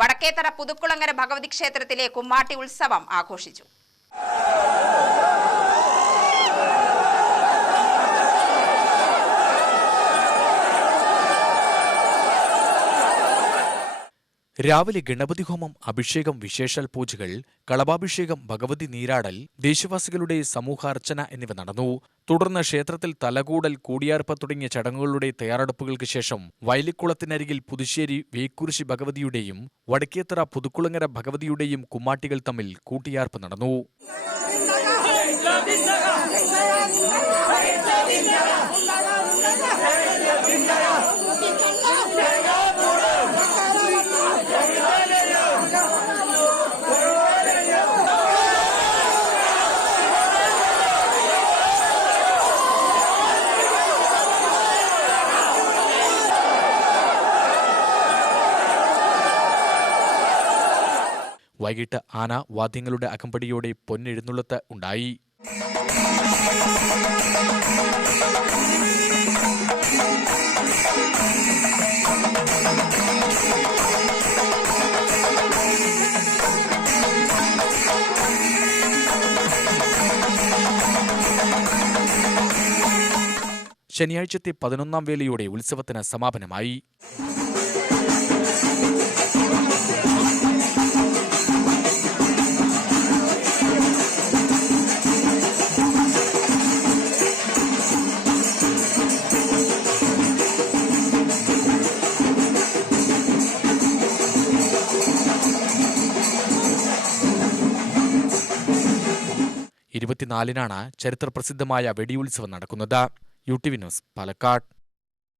വടക്കേത്തറ പുതുക്കുളങ്ങര ഭഗവതി ക്ഷേത്രത്തിലെ കുമ്മാട്ടി ഉത്സവം ആഘോഷിച്ചു. രാവിലെ ഗണപതി ഹോമം, അഭിഷേകം, വിശേഷാൽ പൂജകൾ, കളഭാഭിഷേകം, ഭഗവതി നീരാടൽ, ദേശവാസികളുടെ സമൂഹാർച്ചന എന്നിവ നടന്നു. തുടർന്ന് ക്ഷേത്രത്തിൽ തലകൂടൽ, കൂടിയാർപ്പ് തുടങ്ങിയ ചടങ്ങുകളുടെ തയ്യാറെടുപ്പുകൾക്ക് ശേഷം വയലിക്കുളത്തിനരികിൽ പുതുശ്ശേരി വേക്കുരിശി ഭഗവതിയുടെയും വടക്കേത്തറ പുതുക്കുളങ്ങര ഭഗവതിയുടെയും കുമ്മാട്ടികൾ തമ്മിൽ കൂട്ടിയാർപ്പ് നടന്നു. വൈകിട്ട് ആന വാദ്യങ്ങളുടെ അകമ്പടിയോടെ പൊന്നെഴുന്നള്ളത്ത് ഉണ്ടായി. ശനിയാഴ്ചത്തെ 11ാം വേലയോടെ ഉത്സവത്തിന് സമാപനമായി. ഇരുപത്തിനാലിനാണ് ചരിത്രപ്രസിദ്ധമായ വെടിയുത്സവം നടക്കുന്നത്. UTV news, Palakkad.